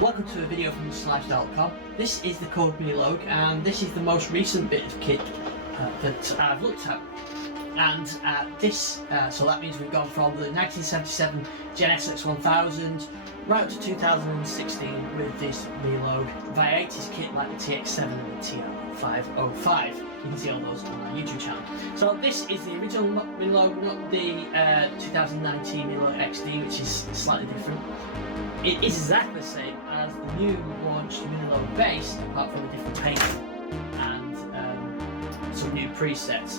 Welcome to a video from Lifestyle.com. This is the Korg Minilogue, and this is the most recent bit of kit that I've looked at. And so that means we've gone from the 1977 Gen SX1000 right up to 2016 with this Minilogue via 80s kit like the TX7 and the TR505. You can see all those on my YouTube channel. So this is the original Minilogue, not the 2019 Minilogue XD, which is slightly different. It is exactly the same as the new launched Minilogue bass, apart from a different paint and some new presets.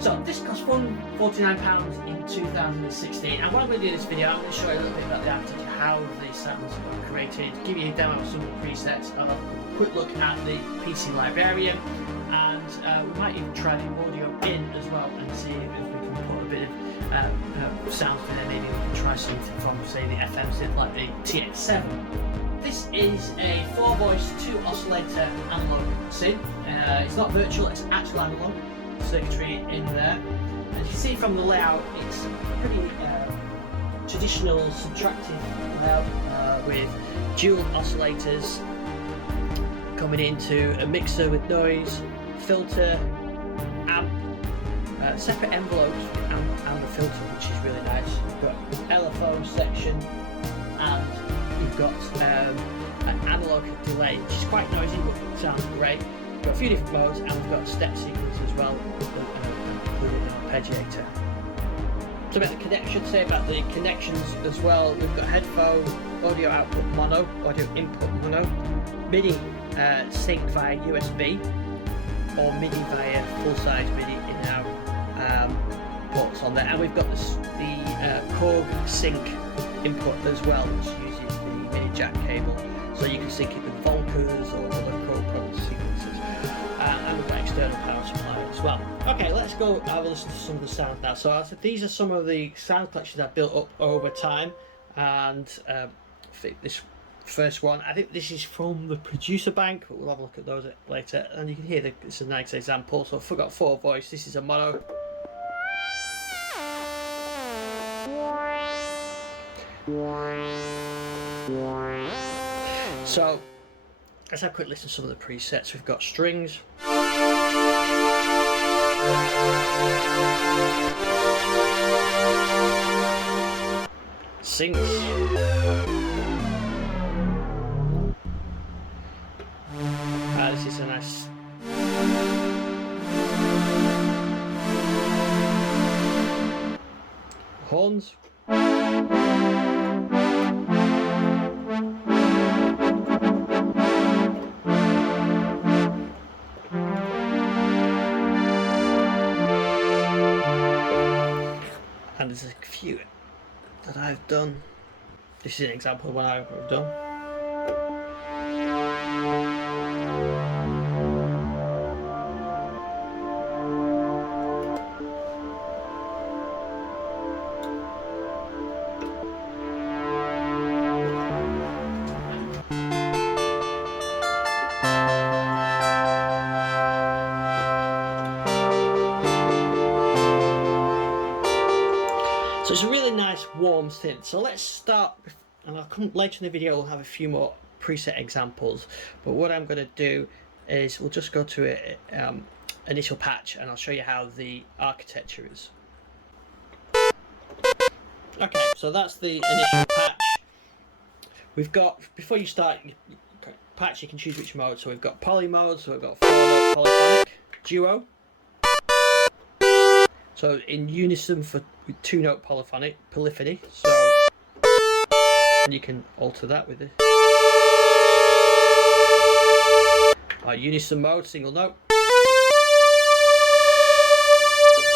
So this cost £49 in 2016, and what I'm going to do in this video, I'm going to show you a little bit about the architecture, how the sounds are created, give you a demo of some of the presets, and a quick look at the PC Librarian, and we might even try the audio in as well and see if we can put a bit of sounds in there. Maybe we can try something from, say, the FM synth like the TX7. This is a 4-voice 2-oscillator analog synth. It's not virtual, it's actual analog circuitry in there. As you can see from the layout, it's a pretty traditional subtractive layout with dual oscillators coming into a mixer with noise, filter, amp, separate envelopes for the amp and the filter, which is really nice. We've got LFO section, and we've got an analog delay, which is quite noisy but sounds great. We've got a few different modes, and we've got a step sequence as well, including an arpeggiator. So about the connection, say about the connections as well, we've got headphone, audio output mono, audio input mono, MIDI sync via USB, or MIDI via full-size MIDI in and out ports on there, and we've got the Korg sync input as well, which uses the MIDI jack cable, so you can sync it with Volkers or other Korg product sequences, and we've got external power supply as well. Okay, let's go have a listen to some of the sounds now. So these are some of the sound collections I've built up over time, and this first one, I think this is from the producer bank, but we'll have a look at those later, and you can hear it's a nice example. So I've got 4-voice, this is a mono. So let's have a quick listen to some of the presets. We've got strings, synths, this is a nice horns, and there's a few that I've done. This is an example of one I've done. So it's a really nice warm synth. So let's start, and I'll come later in the video, we'll have a few more preset examples, but what I'm going to do is we'll just go to an initial patch, and I'll show you how the architecture is. Okay, so that's the initial patch. We've got, before you start patch, you can choose which mode. So we've got poly mode, so we've got 4-note polyphonic, duo, so in unison with 2-note polyphony, so and you can alter that with this. Unison mode, single note.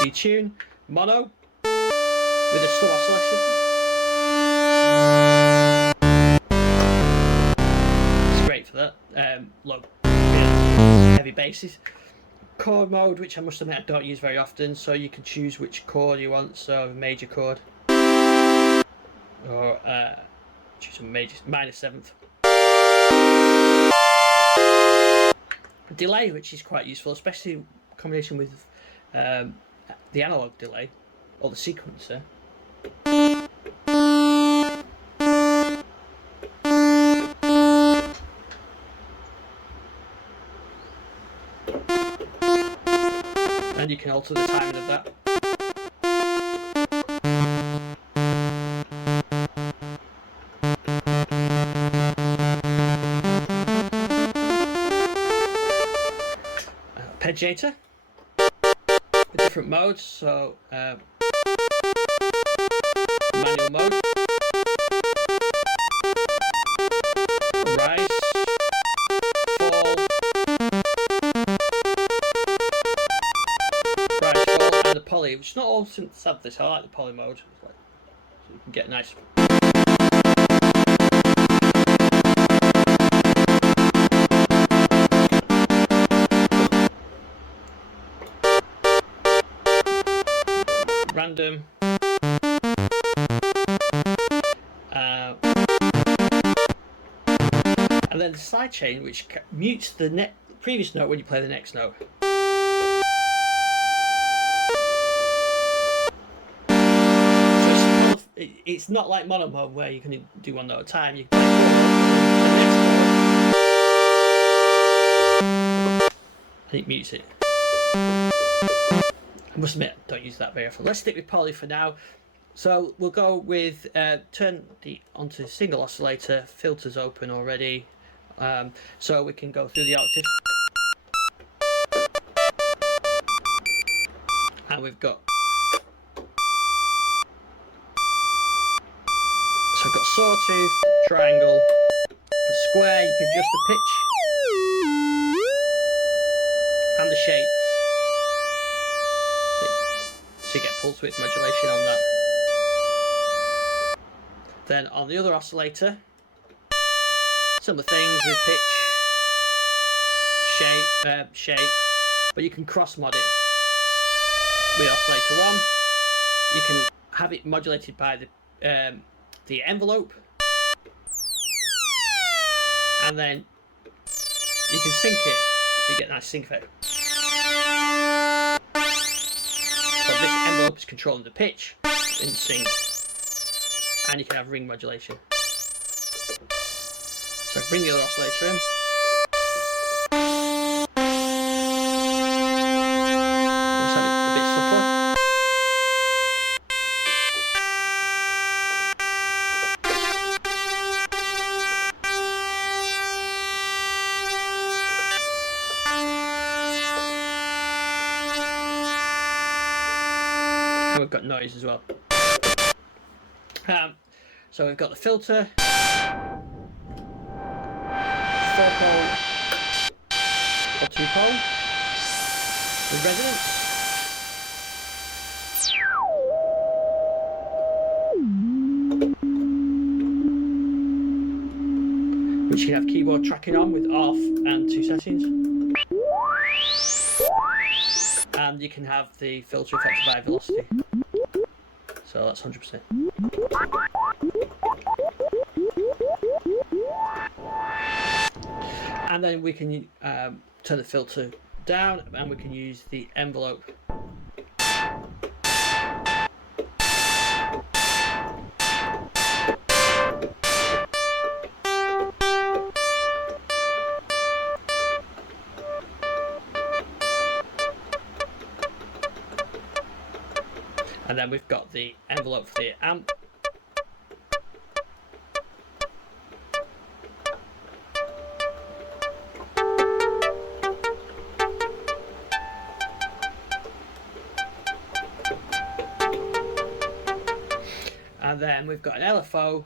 Detune, mono, with a slow oscillation. It's great for that. Low, heavy basses. Chord mode, which I must admit I don't use very often, so you can choose which chord you want, so major chord, or choose a major minor 7th. Delay, which is quite useful, especially in combination with the analog delay, or the sequencer. and you can alter the timing of that. Arpeggiator with different modes, so manual mode, rise, fall, rise, fall, and the poly, which not all synths have this. I like the poly mode, so you can get nice. Random, and then the sidechain, which mutes the previous note when you play the next note. So it's not like mono mode where you can do one note at a time. You can play the next note, and it mutes it. I must admit, I don't use that very often. Let's stick with poly for now. So we'll go with turn onto single oscillator, filters open already, so we can go through the octave. And we've got sawtooth, triangle, a square. You can adjust the pitch and the shape. So you get pulse width modulation on that. Then on the other oscillator, similar things with pitch, shape, but you can cross mod it with oscillator 1. You can have it modulated by the envelope, and then you can sync it, so you get a nice sync effect. So this envelope is controlling the pitch in sync, and you can have ring modulation. So bring the other oscillator in. Let's have it a bit subtler. And we've got noise as well. So we've got the filter, 4-pole or 2-pole, the resonance, which you can have keyboard tracking on with off and 2 settings, and you can have the filter affected by velocity, so that's 100%. And then we can turn the filter down, and we can use the envelope. And then we've got the envelope for the amp. And then we've got an LFO,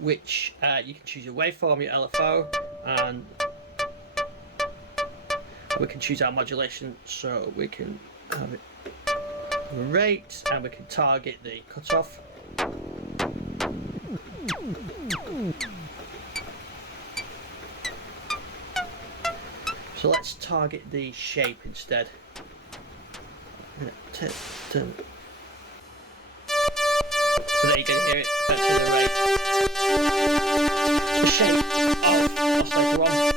which you can choose your waveform, your LFO, and we can choose our modulation, so we can have it rate, and we can target the cutoff. So let's target the shape instead. So there you can hear it affecting the rate. The shape of oscillator 1.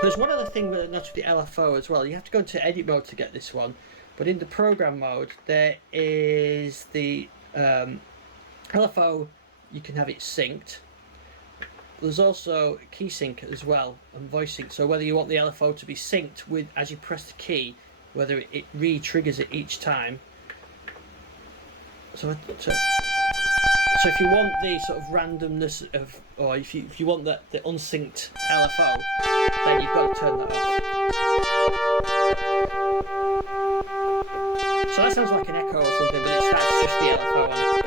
There's one other thing with the LFO as well. You have to go into edit mode to get this one. but in the program mode there is the LFO. You can have it synced. There's also key sync as well and voice sync. So whether you want the LFO to be synced with as you press the key, whether it re-triggers it each time. So if you want the sort of randomness of, or if you want the unsynced LFO, then you've got to turn that off. So that sounds like an echo or something, but that's just the LFO on it.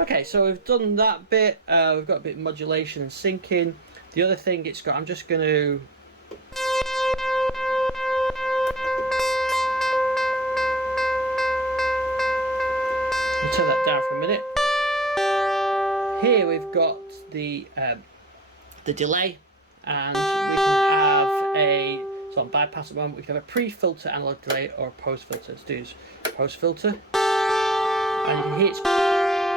Okay, so we've done that bit. We've got a bit of modulation and syncing. The other thing it's got, I'm just going to turn that down for a minute. Here we've got the delay, and we can have a, so on bypass at the moment, we can have a pre-filter analog delay or a post-filter. Let's do this post filter, and you can hear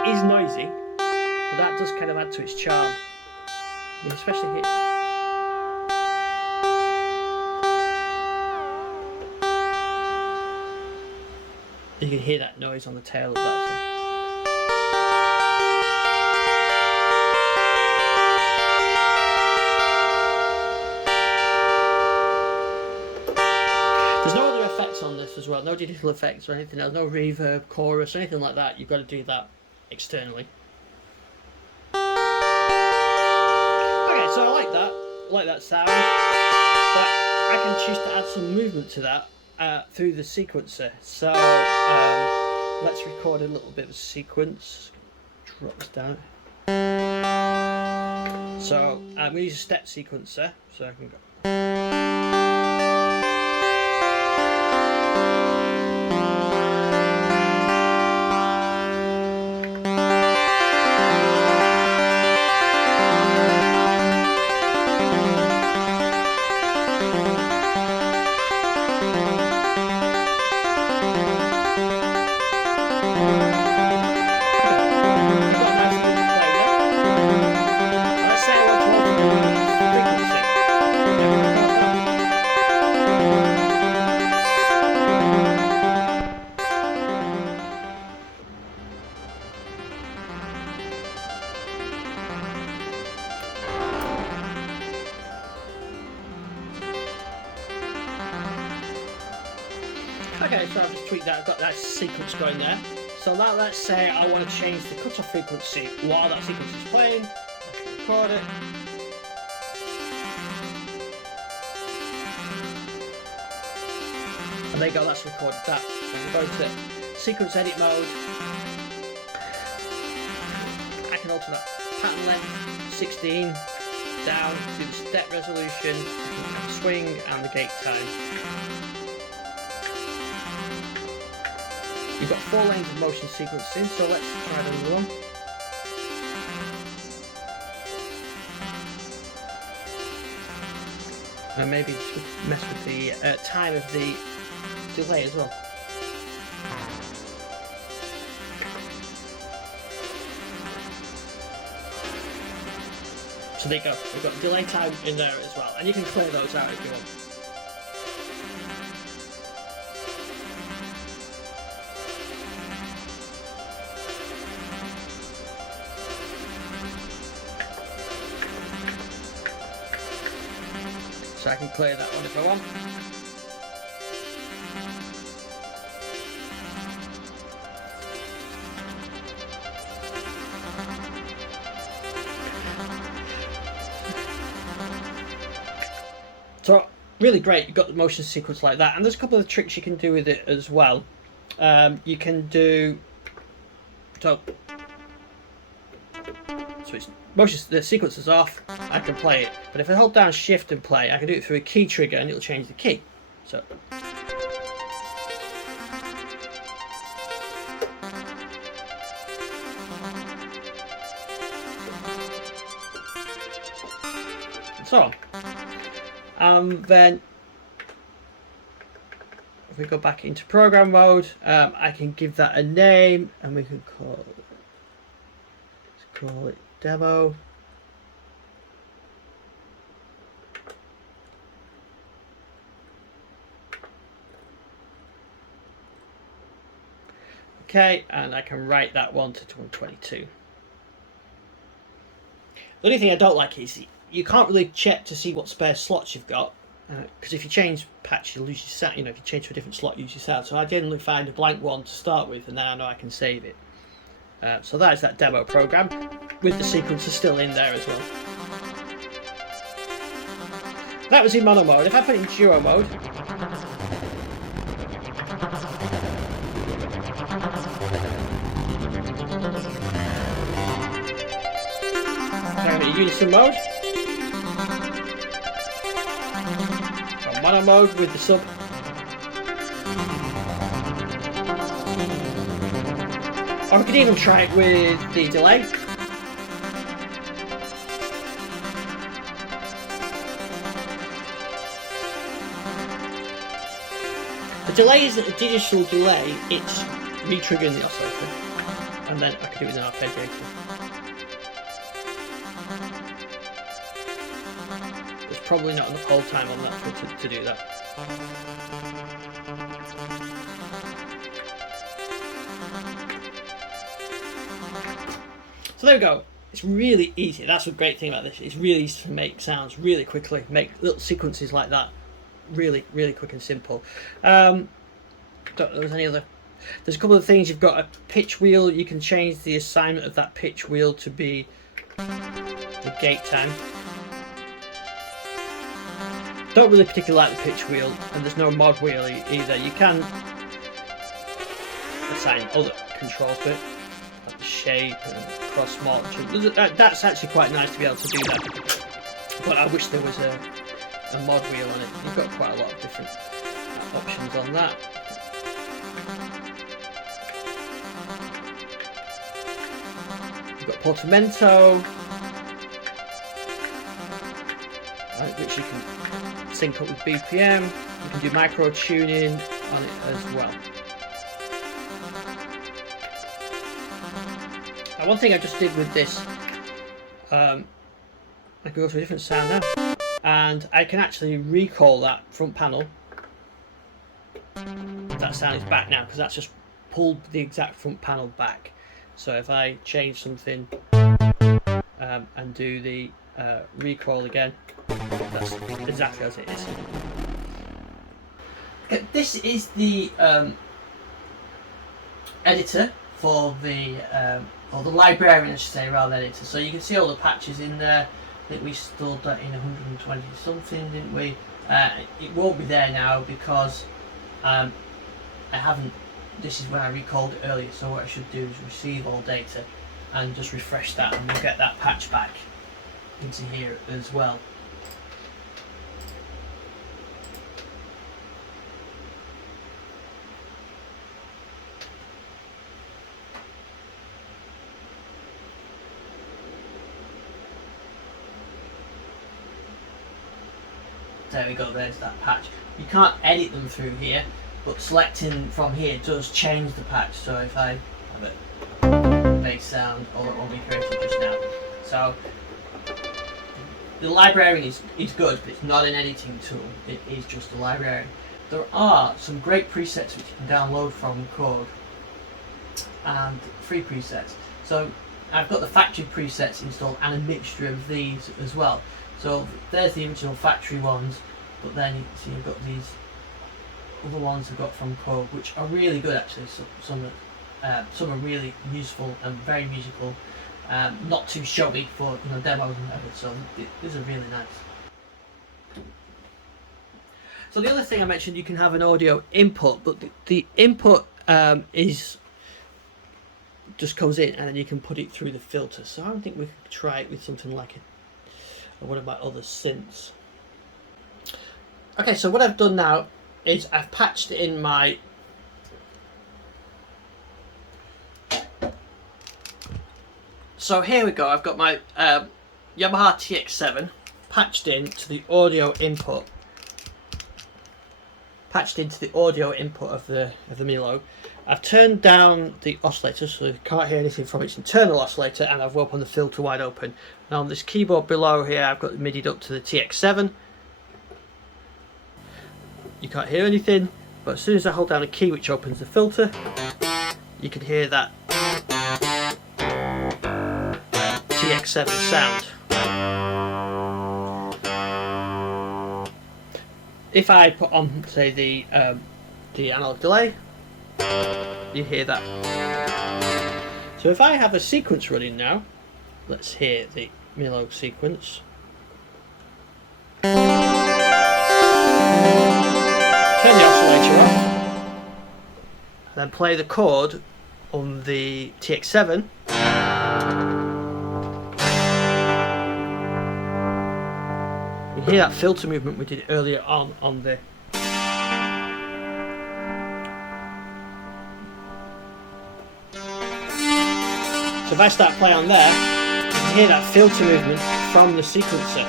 it's noisy, but that does kind of add to its charm. You can especially hear. You can hear that noise on the tail of that thing. There's no other effects on this as well, no digital effects or anything else, no reverb, chorus, anything like that. You've got to do that externally. Okay, so I like that sound, but I can choose to add some movement to that through the sequencer. So let's record a little bit of a sequence. Drop this down. So I'm going to use a step sequencer, so I can go. Okay, so I've just tweaked that, I've got that sequence going there. So now let's say I want to change the cutoff frequency while that sequence is playing. I can record it. And there you go, that's recorded that. So I'm going to sequence edit mode. I can alter that pattern length, 16, down, do the step resolution, swing and the gate time. You've got 4 lanes of motion sequencing, so let's try another one. And maybe mess with the time of the delay as well. So there you go, we've got delay time in there as well, and you can clear those out if you want. So I can clear that one if I want. So really great, you've got the motion sequence like that, and there's a couple of tricks you can do with it as well. You can do so it's motion, the sequence is off, I can play it, but if I hold down shift and play, I can do it through a key trigger and it'll change the key. So and so on. Then if we go back into program mode, I can give that a name and we can call it demo. Okay, and I can write that one to 122. The only thing I don't like is you can't really check to see what spare slots you've got, because if you change patch, you lose your sound. You know, if you change to a different slot, you lose your sound. So I generally find a blank one to start with, and then I know I can save it. So that is that demo program, with the sequencer still in there as well. That was in mono mode. If I put it in duo mode, unison mode, got mono mode with the sub, or we could even try it with the delay. The delay isn't a digital delay, it's re-triggering the oscillator, and then I could do it with an arpeggiator. Probably not enough hold time on that to do that. So there we go. It's really easy. That's the great thing about this. It's really easy to make sounds really quickly, make little sequences like that really, really quick and simple. Don't know if there's any other. There's a couple of things. You've got a pitch wheel. You can change the assignment of that pitch wheel to be the gate time. Don't really particularly like the pitch wheel, and there's no mod wheel either. You can assign other controls to it, like the shape and cross mulch. That's actually quite nice to be able to do that. But I wish there was a mod wheel on it. You've got quite a lot of different options on that. You've got portamento, which you can sync up with BPM. You can do micro tuning on it as well. Now, one thing I just did with this, I can go to a different sound now, and I can actually recall that front panel. That sound is back now because that's just pulled the exact front panel back. So if I change something and do the recall again, that's exactly as it is. Okay, this is the editor for the or the librarian, I should say, rather than editor. So you can see all the patches in there. I think we stored that in 120 something, didn't we? It won't be there now because I haven't. This is when I recalled it earlier. So what I should do is receive all data and just refresh that, and we'll get that patch back into here as well. There we go, there's that patch. You can't edit them through here, but selecting from here does change the patch. So if I have a bass sound, all it will be created just now. So the librarian is good, but it's not an editing tool. It is just a librarian. There are some great presets which you can download from Korg, and free presets. So I've got the factory presets installed and a mixture of these as well. So there's the original factory ones, but then you see you've got these other ones I've got from Korg, which are really good actually. So, some are really useful and very musical, not too showy for demos and whatever. So these are really nice. So the other thing I mentioned, you can have an audio input, but the input just comes in and then you can put it through the filter. So I don't think we could try it with something like one of my other synths. Okay, so what I've done now is I've patched in my so here we go. I've got my Yamaha TX7 patched in to the audio input, of the Minilogue. I've turned down the oscillator so you can't hear anything from its internal oscillator, and I've opened the filter wide open. Now on this keyboard below here I've got it MIDI'd up to the TX7. You can't hear anything, but as soon as I hold down a key which opens the filter, you can hear that TX7 sound. If I put on, say, the analog delay, you hear that. So if I have a sequence running now, let's hear the Minilogue sequence. Turn the oscillator off, and then play the chord on the TX7. You hear that filter movement we did earlier on the. So if I start playing on there, you can hear that filter movement from the sequencer.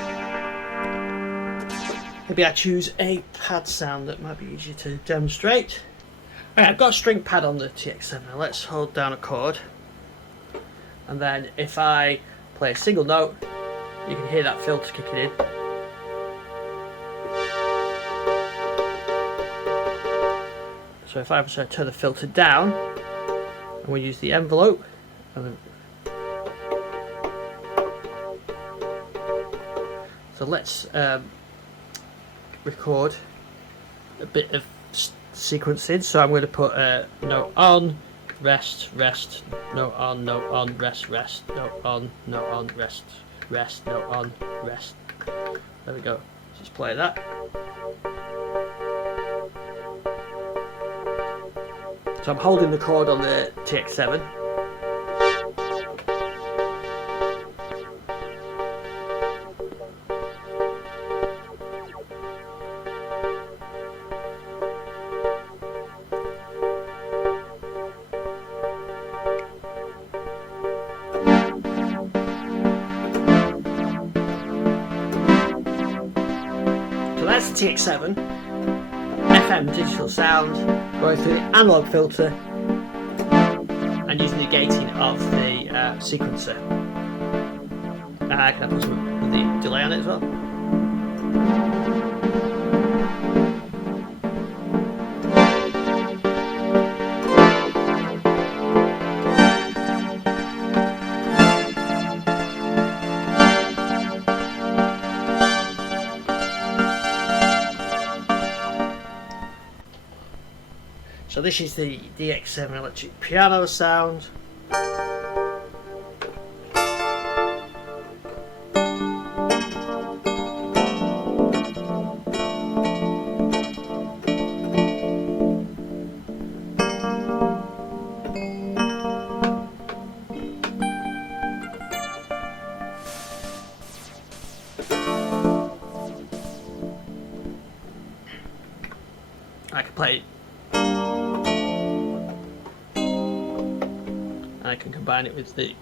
Maybe I choose a pad sound that might be easier to demonstrate. Right, I've got a string pad on the TX7. Now let's hold down a chord, and then if I play a single note, you can hear that filter kicking in. So if I turn the filter down, and we use the envelope, so let's record a bit of sequencing. So I'm going to put a note on, rest, rest, note on, rest, rest, note on, rest, rest, note on, rest. There we go. Just play that. So I'm holding the chord on the TX7. So that's the TX7. FM digital sound going through the analog filter and using the gating of the sequencer. Can I put some of the delay on it as well? So this is the DX7 electric piano sound. I can play it. I can combine it with the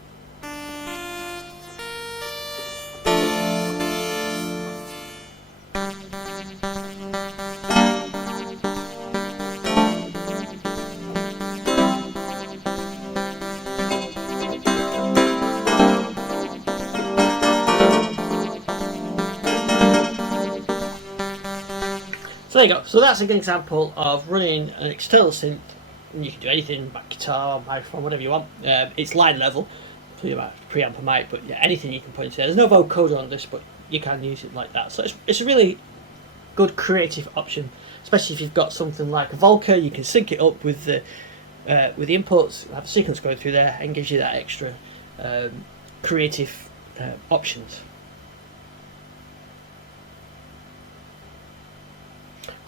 So there you go. So that's an example of running an external synth. And you can do anything, back guitar, microphone, whatever you want. It's line level, so you might preamp a mic, but yeah, anything you can put into there. There's no vocoder on this, but you can use it like that. So it's a really good creative option, especially if you've got something like a Volca. You can sync it up with the inputs, have a sequence going through there, and gives you that extra creative options.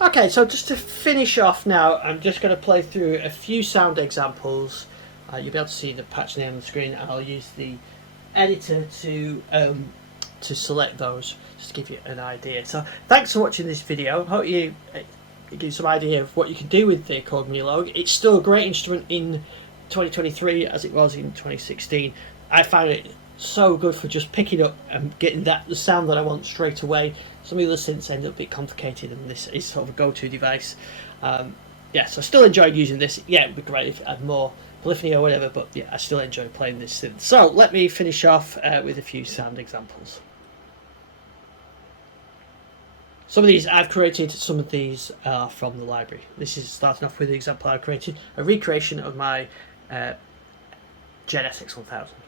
Okay, so just to finish off now, I'm just going to play through a few sound examples. You'll be able to see the patch name on the screen, and I'll use the editor to select those, just to give you an idea. So thanks for watching this video. I hope it gives you some idea of what you can do with the Korg Minilogue. It's still a great instrument in 2023 as it was in 2016. I found it so good for just picking up and getting the sound that I want straight away. Some of the other synths end up a bit complicated, and this is sort of a go-to device. Yeah, so I still enjoyed using this. Yeah, it would be great if it had more polyphony or whatever, but yeah, I still enjoy playing this synth. So let me finish off with a few sound examples. Some of these I've created, some of these are from the library. This is starting off with the example I created, a recreation of my Genesis 1000.